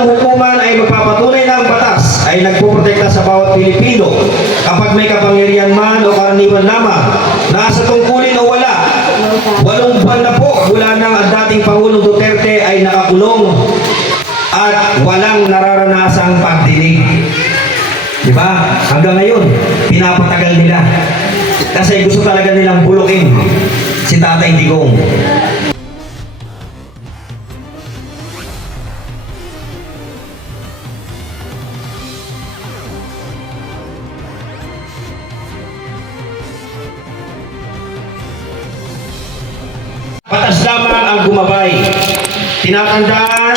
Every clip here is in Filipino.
ng hukuman ay magpapatunay na ang batas ay nagpuprotekta sa bawat Pilipino kapag may kapangyarihan man o karaniwan lamang, nasa tungkulin o wala. 8 buwan na po mula nang ang dating Pangulong Duterte ay nakakulong at walang nararanasang pagdinig. Diba? Hanggang ngayon, pinapatagal nila. Kasi gusto talaga nilang bulukin si Tatay Digong. Batas lamang ang gumabay. Tinatandaan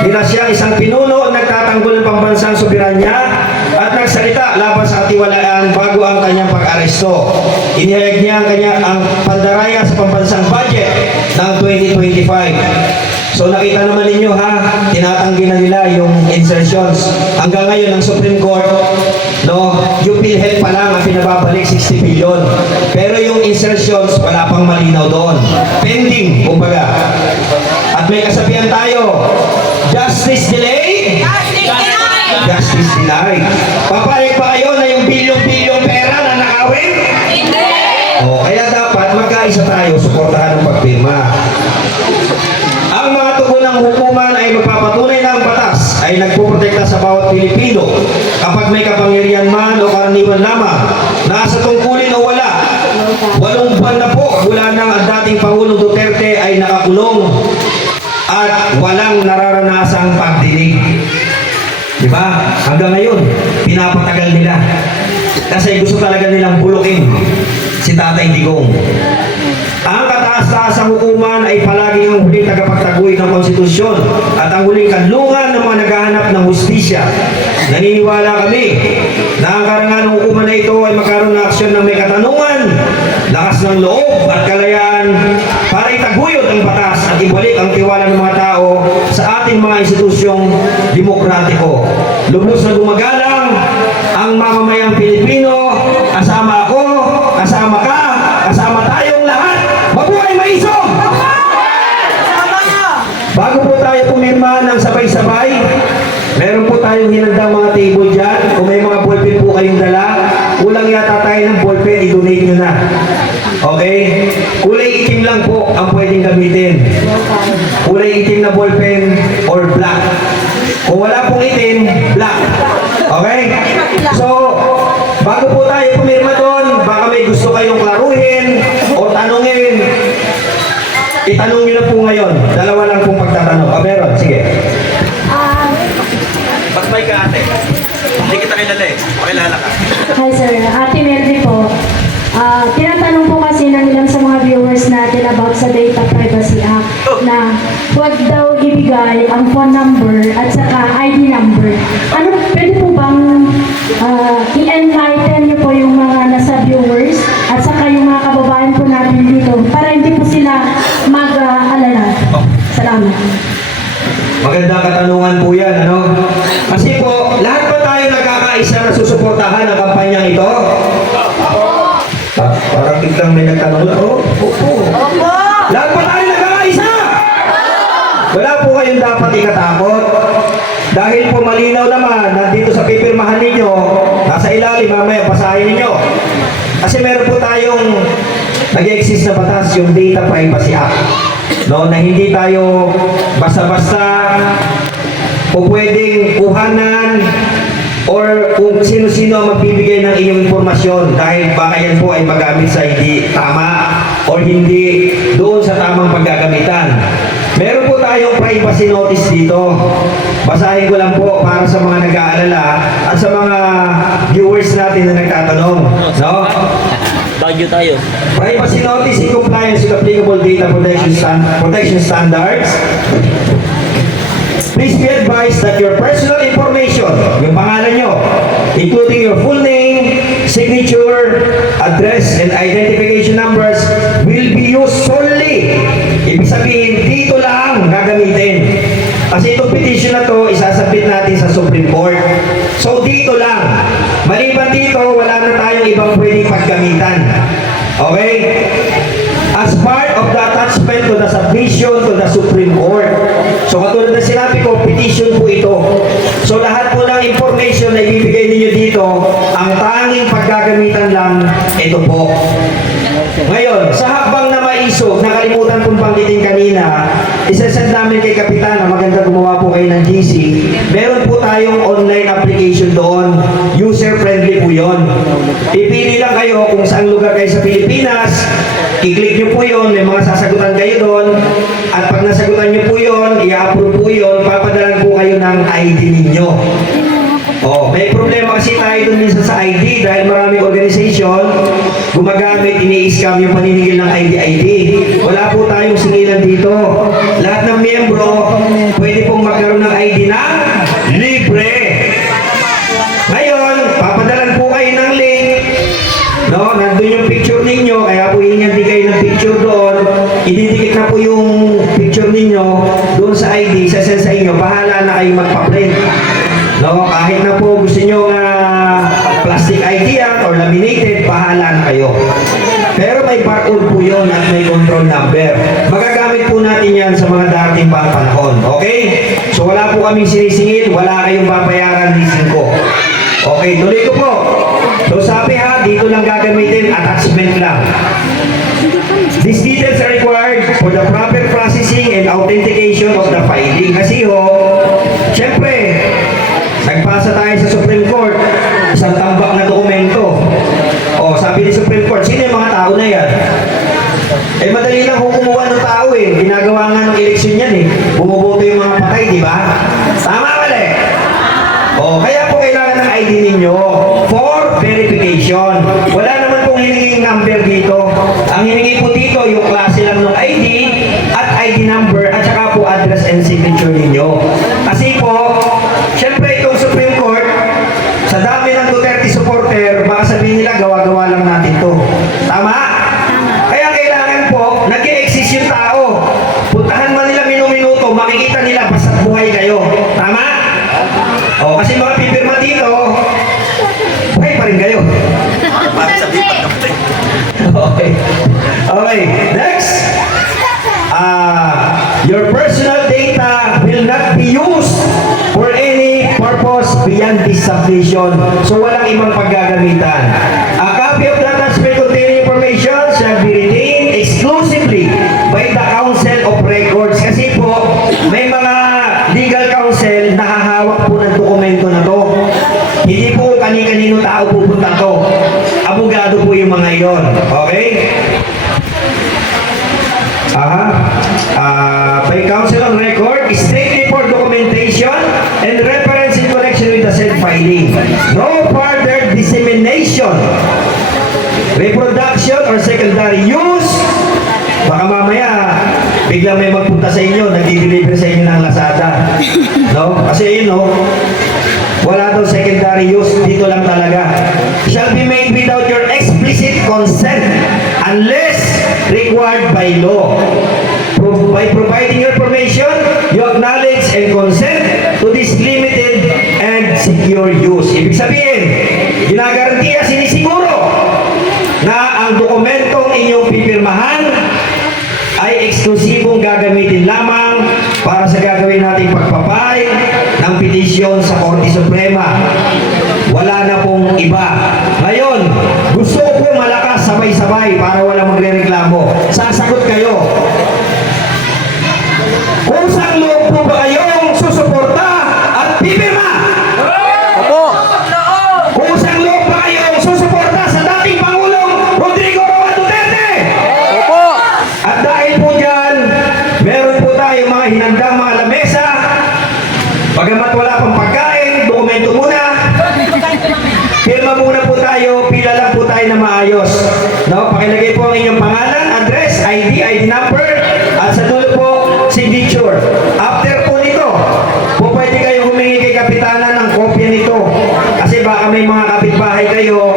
nila siya isang pinuno na nagtatanggol ng pambansang soberanya at nagsalita laban sa katiwalaan bago ang kanyang pag-aresto. Inihayag niya ang pandaraya sa pambansang budget ng 2025. So nakita naman ninyo ha, tinatanggi na nila yung insertions. Hanggang ngayon ang Supreme Court, no, yung PhilHealth pa lang ang pinababalik 60 billion. Pero yung insertions, wala pang malinaw doon. Pending, kumbaga. At may kasabihan tayo, justice delayed, justice denied. Papayag ba kayo na yung bilyong-bilyong pera na nakawin? Hindi! O, kaya dapat magkaisa tayo, suportahan ng pagpirma. Ang mga tugon ng hukuman ay magpapatunay na ang batas ay nagpuprotekta sa bawat Pilipino kapag may kapangyarihan man o karaniwan lamang, nasa tungkulin o wala. 8 buwan na po mula nang ang dating Pangulong Duterte ay nakakulong at walang nararanasang pagdinig. Diba? Hanggang ngayon, pinapatagal nila. Kasi gusto talaga nilang bulukin si Tatay Digong. Ang kataas-taasang hukuman ay palagi ang huling tagapagtaguy ng konstitusyon at ang huling kanlungan ng mga naghahanap ng hustisya. Naniniwala kami na ang karangan ng hukuman na ito ay magkaroon ng aksyon ng may katanungan, lakas ng loob at kalayaan para itaguyod ang batas at ibalik ang tiwala ng mga tao sa ating mga institusyong demokratiko. Lubos na gumagalang ang mamamayang Pilipino, kasama ako, kasama ka, kasama tayong lahat. Mabuhay Maisog! Bago po tayo pumirma ng sabay-sabay, meron po tayong hinandang mga table dyan. Kung may mga ballpen po kayong dala, kulang yata tayo ng ballpen, i-donate nyo na. Okay? Kulay itim lang po ang pwedeng gamitin. Kulay itim na ballpen or black. Kung wala pong itim, black. Okay? So, bago po tayo pumirma doon, baka may gusto kayong klaruhin o tanungin, itanong nyo na po ngayon. Dalawa lang pong pagtatanong. Meron, sige. Ba't may ka ate? Hindi kita kilala eh. Pakilala ka. Hi sir, Ate Melody po. Tinatanong po kasi ng ilang sa mga viewers natin about sa Data Privacy Act na huwag daw ibigay ang phone number at saka ID number. Ano, pwede po bang i-enlighten niyo po yung mga nasa viewers at saka yung mga kababayan po natin dito para hindi po sila mag-alala? Salamat. Magandang katanungan po yan, ano? Kasi po, lahat pa tayo nagkakaisa na susuportahan ang kampanyang ito? Parang biglang may nagtanong na, opo. Lahat pa tayo nagkakaisa! Wala po kayong dapat ikatakot. Dahil po malinaw naman, nandito sa pipirmahan ninyo, nasa ilalim, mamaya basahin ninyo. Kasi meron po tayong nag-exist na batas, yung Data Privacy Act. No, na hindi tayo basta-basta o pwedeng kuhanan or kung sino-sino ang magbibigay ng iyong informasyon dahil baka yan po ay magamit sa hindi tama o hindi doon sa tamang paggagamitan. Meron po tayong privacy notice dito. Basahin ko lang po para sa mga nag-aalala at sa mga viewers natin na nagtatanong. No? Bagyo tayo. Privacy notice in compliance with applicable data protection standards. Please be advised that your personal information, yung pangalan nyo, including your full name, signature, address, and identification numbers, will be used solely. Ibig sabihin, dito lang gagamitin. Kasi itong petition na to, isasabit natin sa Supreme Court. So dito lang. Maliban dito, wala na tayong ibang pwedeng paggamitan. Okay? As part of the attachment to the submission to the Supreme Court. So katulad na sinabi ko, petition po ito. namin kay Kapitana, maganda gumawa po kayo ng GC. Meron po tayong online application doon. User-friendly po yun. Ipili lang kayo kung saan lugar kayo sa Pilipinas. I-click nyo po yun, may mga sasagutan kayo doon. At pag nasagutan nyo po yun, i-approve po yun, papadalan po kayo ng ID ninyo. Oh, may problema kasi tayo dun minsan sa ID dahil maraming organization gumagamit, ini-scam yung paniningil ng ID. Wala po tayong singilan dito. Lahat ng miyembro pwede pong magkaroon ng ID na libre. Ngayon, papadalan po kayo ng link. No, nandun yung picture ninyo, kaya po hinganti kayo ng picture doon. Ididikit na po yung picture ninyo doon sa ID, sasend sa inyo, bahala na kayong magpa-print. No, kahit na po gusto nyo nga plastic ID yan or laminated, bahala na kayo. Pero may barcode po yun at may control number. Magagamit po natin yan sa mga darating pang panahon. Okay? So wala po kaming sinisingil, wala kayong babayaran leasing ko. Okay, tuloy ko po. So sabi ha, dito lang gagamitin, attachment lang. These details are required for the proper processing and authentication of the filing. Kasi ho, syempre, nagpasa tayo sa Supreme Court, isang tambak na dokumento. O, sabi ni Supreme Court, sino yung mga tao na yan? Eh, madali lang kung kumuha ng tao eh. Ginagawa nga ng eleksyon yan eh. Bumuboto yung mga patay, di ba? Tama mali? O, kaya po kailangan ng ID ninyo for verification. Wala naman pong hiningin number dito. Ang hiningi po dito, yung klase lang ng ID at ID number at saka po address and signature ninyo. Kasi po, syempre itong Supreme Court, sa dami ng Duterte supporter, baka sabihin nila gawa-gawa lang natin to. Tama? Kaya kailangan po, nag-i-exist yung tao. Puntahan man nila minuminuto, makikita nila basta't buhay kayo. Tama? O, kasi mga pipirma dito, buhay pa rin kayo. Okay. Okay, next. Your personal data will not be used for any purpose beyond this submission. So walang ibang paggagamitan. A copy of the attachment containing information shall be retained exclusively by the Council of Records. Kasi po, may mga legal counsel na hahawak po ng dokumento na to. Hindi po kani-kanino tao pupunta to. Abogado po yung mga iyon. Okay? By Council on Record, strictly for documentation and reference in connection with the said filing. No further dissemination, reproduction, or secondary use. Baka mamaya, biglang may magpunta sa inyo, nag-deliver sa inyo ng Lazada. No? Kasi yun, no? Wala daw secondary use, dito lang talaga. Shall be made without your explicit consent unless required by law. By providing your permission, you acknowledge and consent to this limited and secure use. Ibig sabihin, ginagarantiya, sinisiguro na ang dokumentong inyong pipirmahan ay eksklusibong gagamitin lamang para sa gagawin nating pagpapay ng petisyon sa Korte Suprema. Wala na pong iba. Ngayon, gusto ko po malakas sabay-sabay para walang magre-reklamo. Sasagot kayo. Kung saan loob po ba kayong susuporta at pipirma? Opo! Kung saan loob ba kayong susuporta sa dating Pangulong Rodrigo Roa Duterte? Opo! At dahil po dyan, meron po tayo mga hinandang mga lamesa. Bagamat wala pang pagkain, dokumento muna. Firma muna po tayo, pila lang po tayo na maayos. No? Pakilagay po ang inyong pangalan, address, ID number, at sa dulo po, signature. After po nito, po pwede kayo humingi kay Kapitana ng kopya nito. Kasi baka may mga kapitbahay kayo